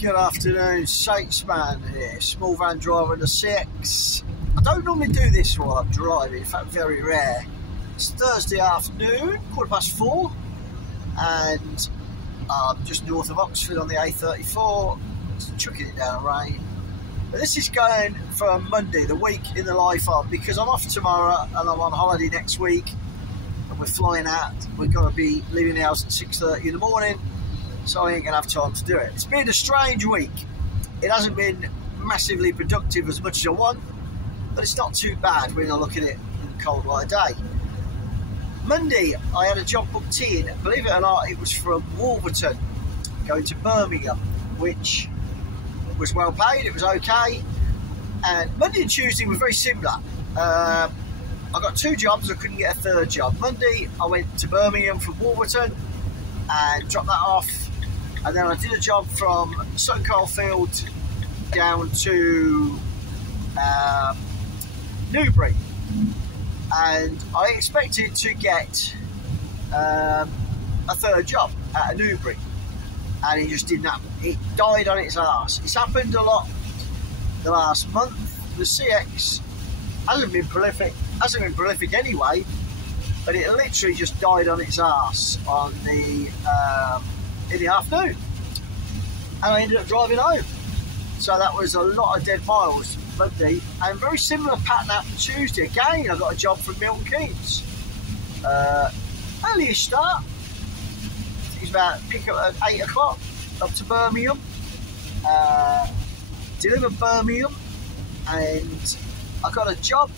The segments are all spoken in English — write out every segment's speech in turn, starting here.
Good afternoon, Saintsman here, small van driver in the CX. I don't normally do this while I'm driving, in fact very rare. It's Thursday afternoon, 4:15, and I'm just north of Oxford on the A34, just chucking it down rain. But this is going from Monday, the week in the life of, because I'm off tomorrow and I'm on holiday next week, and we're flying out. We've got to be leaving the house at 6:30 in the morning. So I ain't going to have time to do it. It's been a strange week. It hasn't been massively productive as much as I want, but it's not too bad when I look at it in the cold light of day. Monday, I had a job booked in. Believe it or not, it was from Wolverton, going to Birmingham, which was well paid. It was okay. And Monday and Tuesday were very similar. I got two jobs. I couldn't get a third job. Monday, I went to Birmingham from Wolverton and dropped that off. And then I did a job from Sutton Coldfield down to Newbury, and I expected to get a third job at Newbury, and it just didn't happen. It died on its arse. It's happened a lot the last month. The CX hasn't been prolific anyway, but it literally just died on its arse on the in the afternoon, and I ended up driving home. So that was a lot of dead miles Monday, and very similar pattern happened Tuesday. Again, I got a job from Milton Keynes. Early start. It's about pick up at 8 o'clock up to Birmingham. Deliver Birmingham, and I got a job.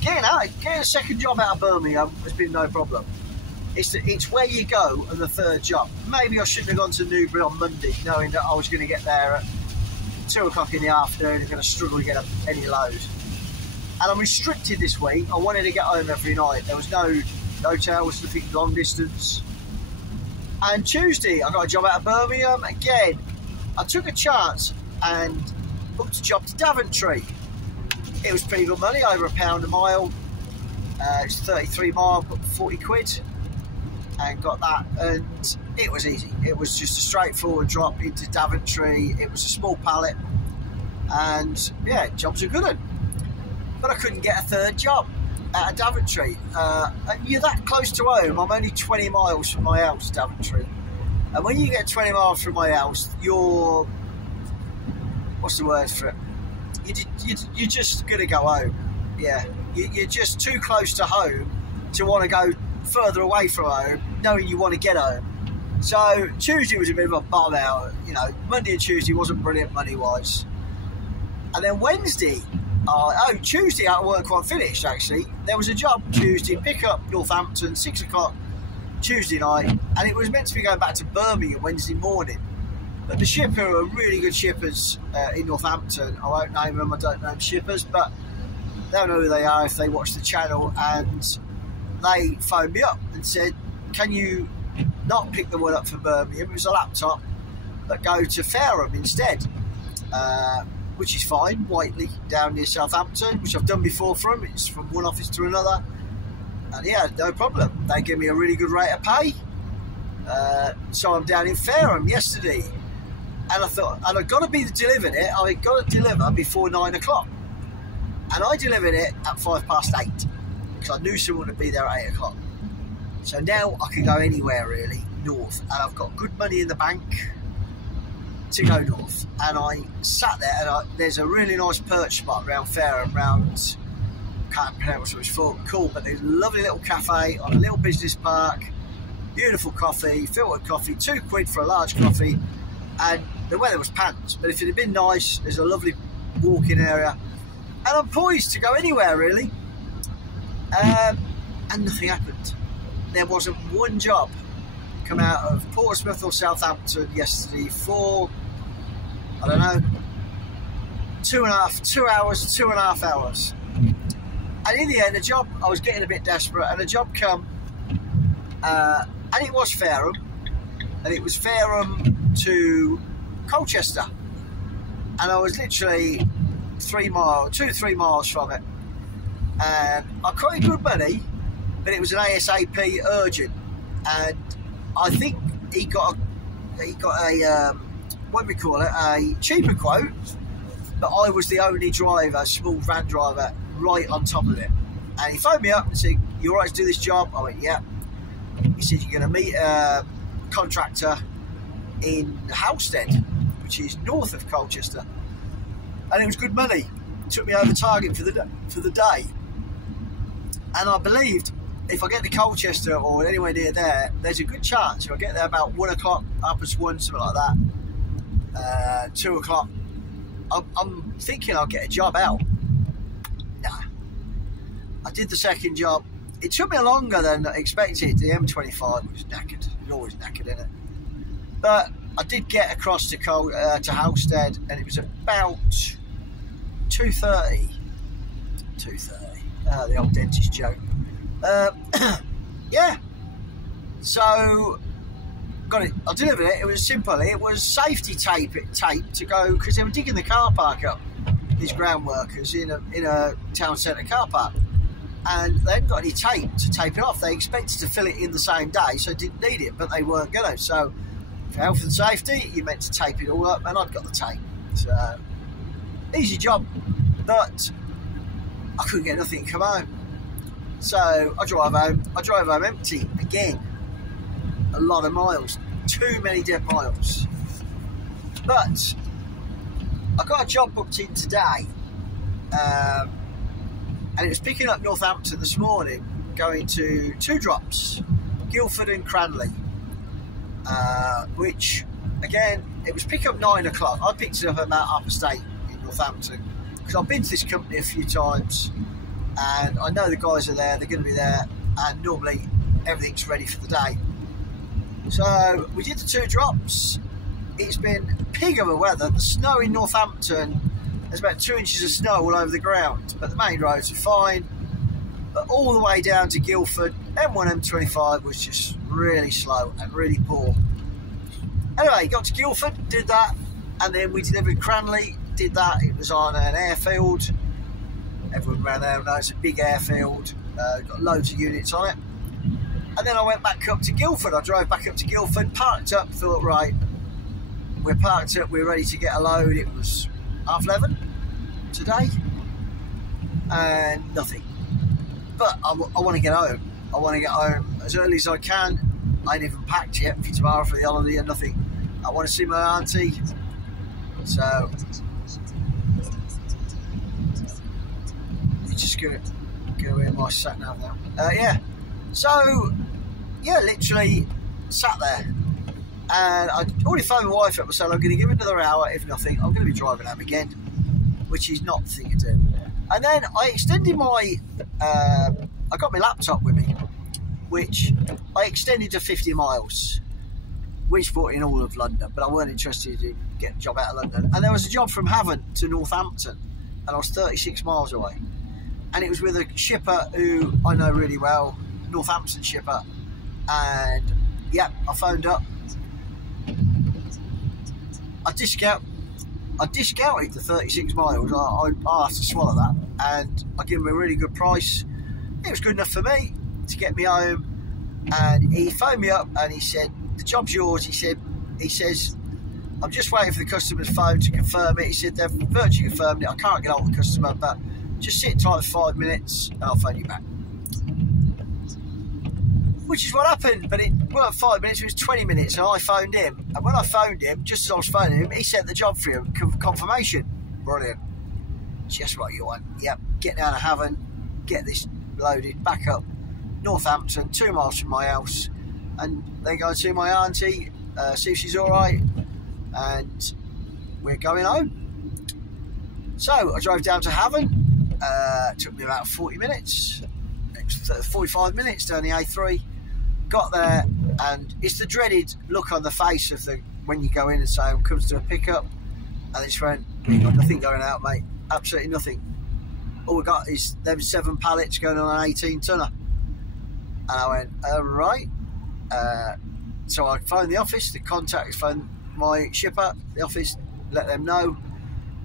Getting a second job out of Birmingham has been no problem. It's where you go and the third job. Maybe I shouldn't have gone to Newbury on Monday, knowing that I was going to get there at 2 o'clock in the afternoon and going to struggle to get any load. And I'm restricted this week. I wanted to get home every night. There was no hotels, nothing long distance. And Tuesday, I got a job out of Birmingham. Again, I took a chance and booked a job to Daventry. It was pretty good money, over £1 a mile. It's 33 mile, but 40 quid. And got that, and it was easy. It was just a straightforward drop into Daventry. It was a small pallet, and yeah, jobs are good. But I couldn't get a third job at Daventry. And you're that close to home. I'm only 20 miles from my house, Daventry. And when you get 20 miles from my house, you're, what's the word for it? You're just gonna go home. Yeah, you're just too close to home to want to go further away from home, knowing you want to get home. So Tuesday was a bit of a bum out. You know, Monday and Tuesday wasn't brilliant money wise. And then Wednesday, Tuesday out of work quite finished actually. There was a job Tuesday, pick up Northampton, 6 o'clock Tuesday night, and it was meant to be going back to Birmingham Wednesday morning. But the shipper are really good shippers in Northampton. I won't name them, I don't know shippers, but they'll know who they are if they watch the channel. And they phoned me up and said, can you not pick the one up for Birmingham, it was a laptop, but go to Fareham instead, which is fine. Whiteley down near Southampton, which I've done before for them. It's from one office to another, and yeah, no problem. They give me a really good rate of pay. So I'm down in Fareham yesterday, and I thought, and I've got to be delivering it, I've got to deliver before 9 o'clock, and I delivered it at 8:05. I knew someone would be there at 8 o'clock. So now I can go anywhere really north, and I've got good money in the bank to go north. And I sat there, and there's a really nice perch spot around Fareham, can't pronounce what it's called, but there's a lovely little cafe on a little business park, beautiful coffee, filtered coffee, £2 for a large coffee, and the weather was pants. But if it had been nice, there's a lovely walking area, and I'm poised to go anywhere really. And nothing happened. There wasn't one job come out of Portsmouth or Southampton yesterday for, I don't know, 2.5 hours. And in the end, I was getting a bit desperate, and a job come, and it was Fareham, and it was Fareham to Colchester, and I was literally 3 miles from it. I quite good money, but it was an ASAP urgent, and I think he got a what we call it, a cheaper quote, but I was the only driver, small van driver, right on top of it. And he phoned me up and said, "You all right to do this job?" I went, "Yeah." He said, "You're going to meet a contractor in Halstead, which is north of Colchester," and it was good money. It took me over target for the day, and I believed if I get to Colchester or anywhere near there, there's a good chance if I get there about 1 o'clock, upwards 1, something like that, 2 o'clock, I'm thinking I'll get a job out. Nah. I did the second job. It took me longer than expected. The M25 was knackered. It was always knackered, isn't it? But I did get across to Halstead, and it was about 2:30. 2:30. The old dentist joke. Yeah. So got it. I delivered it. It was simple. It was safety tape to go because they were digging the car park up. These ground workers in a town centre car park, and they hadn't got any tape to tape it off. They expected to fill it in the same day, so didn't need it, but they weren't going to. So for health and safety, you meant to tape it all up, and I'd got the tape. So easy job, but I couldn't get nothing to come home. So I drove home empty again. A lot of miles, too many dead miles. But I got a job booked in today, and it was picking up Northampton this morning, going to 2 drops, Guildford and Cranley, which again, it was pick up 9 o'clock. I picked it up at Mount Upper State in Northampton because I've been to this company a few times and I know the guys are there, they're going to be there, and normally everything's ready for the day. So we did the 2 drops. It's been pig of a weather. The snow in Northampton, there's about 2 inches of snow all over the ground, but the main roads are fine. But all the way down to Guildford, M1, M25 was just really slow and really poor. Anyway, got to Guildford, did that, and then we delivered Cranley, did that. It was on an airfield. Everyone around there knows it's a big airfield, got loads of units on it. And then I went back up to Guildford. I drove back up to Guildford, parked up, thought, right, we're parked up, we're ready to get a load. It was 11:30 today, and nothing. But I want to get home. I want to get home as early as I can. I ain't even packed yet for tomorrow for the holiday and nothing. I want to see my auntie. So, you just go in my sat nav now. Yeah. So, yeah, literally sat there. And I already phoned my wife up and said, I'm going to give it another hour. If nothing, I'm going to be driving home again, which is not the thing to do. And then I extended my, I got my laptop with me, which I extended to 50 miles, which brought in all of London, but I weren't interested in getting a job out of London. And there was a job from Havant to Northampton, and I was 36 miles away. And it was with a shipper who I know really well, Northampton shipper. And yeah, I phoned up. I discounted the 36 miles. I have to swallow that, and I give him a really good price. It was good enough for me to get me home. And he phoned me up and he said, "The job's yours." He says, "I'm just waiting for the customer's phone to confirm it." He said, "They've virtually confirmed it. I can't get hold of the customer, but just sit tight for 5 minutes and I'll phone you back." Which is what happened, but it weren't 5 minutes, it was 20 minutes, and I phoned him. And when I phoned him, just as I was phoning him, he sent the job for you, confirmation. Brilliant. Just what you want. Yep, get down to Havant, get this loaded, back up Northampton, 2 miles from my house, and then go and see my auntie, see if she's alright, and we're going home. So I drove down to Havant, it took me about 40 minutes, 45 minutes down the A3. Got there, and it's the dreaded look on the face of when you go in and say, "Comes to a pickup," and they just went, "We've got nothing going out, mate. Absolutely nothing. All we got is them 7 pallets going on an 18-tonner." And I went, "Right." So I phoned the office, the contact phoned my shipper, the office, let them know.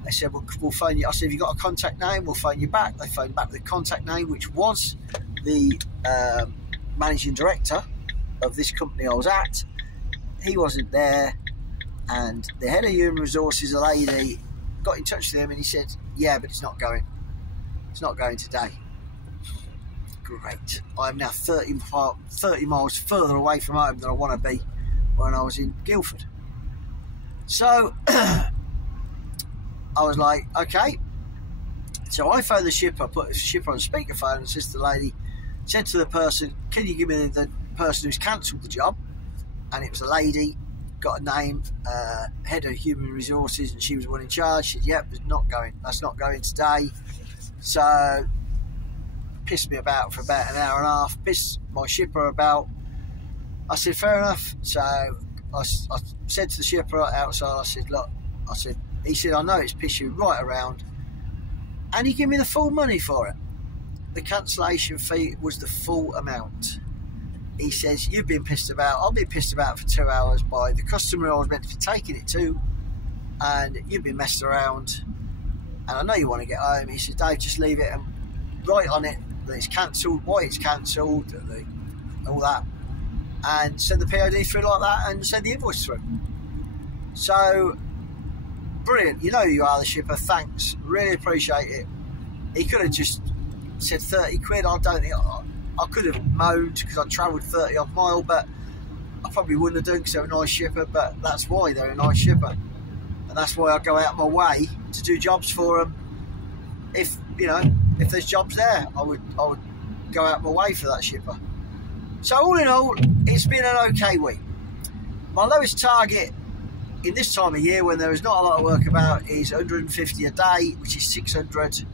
They said, we'll phone you. I said, "Have you got a contact name? We'll phone you back." They phoned back the contact name, which was the managing director of this company I was at. He wasn't there, And the head of human resources, a lady, got in touch with him and he said, yeah, but it's not going. It's not going today. Great. I'm now 30 miles further away from home than I want to be when I was in Guildford. So I was like, okay. So I phoned the shipper, put the shipper on speakerphone and said to the lady, said to the person, can you give me the person who's cancelled the job? And it was a lady, got a name, head of human resources, and she was one in charge. She said, yep, it's not going. That's not going today. So pissed me about for about an hour and a half, pissed my shipper about. I said, fair enough. So I said to the shipper outside, I said, look, he said, I know it's pissed you right around. And he gave me the full money for it. The cancellation fee was the full amount. He says, you've been pissed about, I've been pissed about for 2 hours by the customer I was meant to be taking it to, and you've been messed around, and I know you want to get home. He says, Dave, just leave it and write on it that it's cancelled, why it's cancelled, all that, and send the POD through like that and send the invoice through. So, brilliant. You know who you are, the shipper. Thanks. Really appreciate it. He could have just said 30 quid. I don't think I could have moaned because I travelled 30 odd mile, but I probably wouldn't have done because they're a nice shipper. But that's why they're a nice shipper, and that's why I go out my way to do jobs for them. If there's jobs there, I would go out my way for that shipper. So all in all, it's been an okay week. My lowest target in this time of year, when there is not a lot of work about, is 150 a day, which is 600,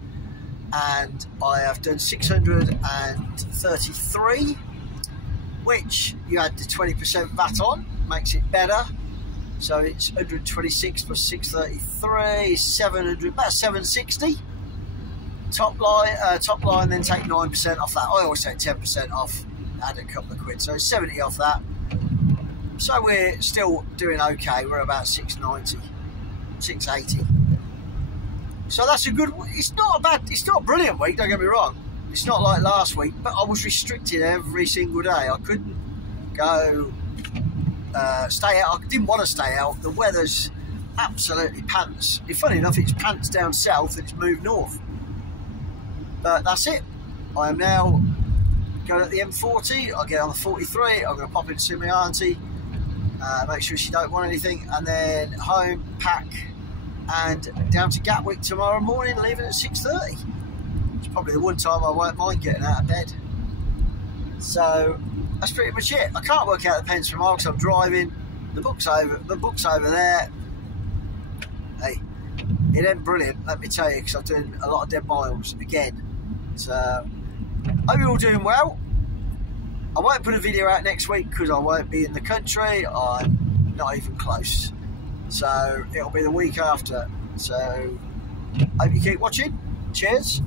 and I have done 633, which you add the 20% VAT on, makes it better. So it's 126 plus 633, 700, about 760. Top line, then take 9% off that. I always take 10% off, add a couple of quid, so it's 70 off that. So we're still doing okay. We're about 690, 680. So that's a good. It's not a brilliant week. Don't get me wrong. It's not like last week, but I was restricted every single day. I couldn't go stay out. I didn't want to stay out. The weather's absolutely pants. Funny enough, it's pants down south and it's moved north. But that's it. I am now going at the M40. I'll get on the 43. I'm going to pop in to see my auntie. Make sure she don't want anything, and then home, pack, and down to Gatwick tomorrow morning, leaving at 6:30. It's probably the one time I won't mind getting out of bed. So that's pretty much it. I can't work out the pence per mile because I'm driving. The book's over there. Hey, it ain't brilliant, let me tell you, because I'm doing a lot of dead miles again. So hope you're all doing well. I won't put a video out next week because I won't be in the country. I'm not even close. So it'll be the week after. So hope you keep watching. Cheers.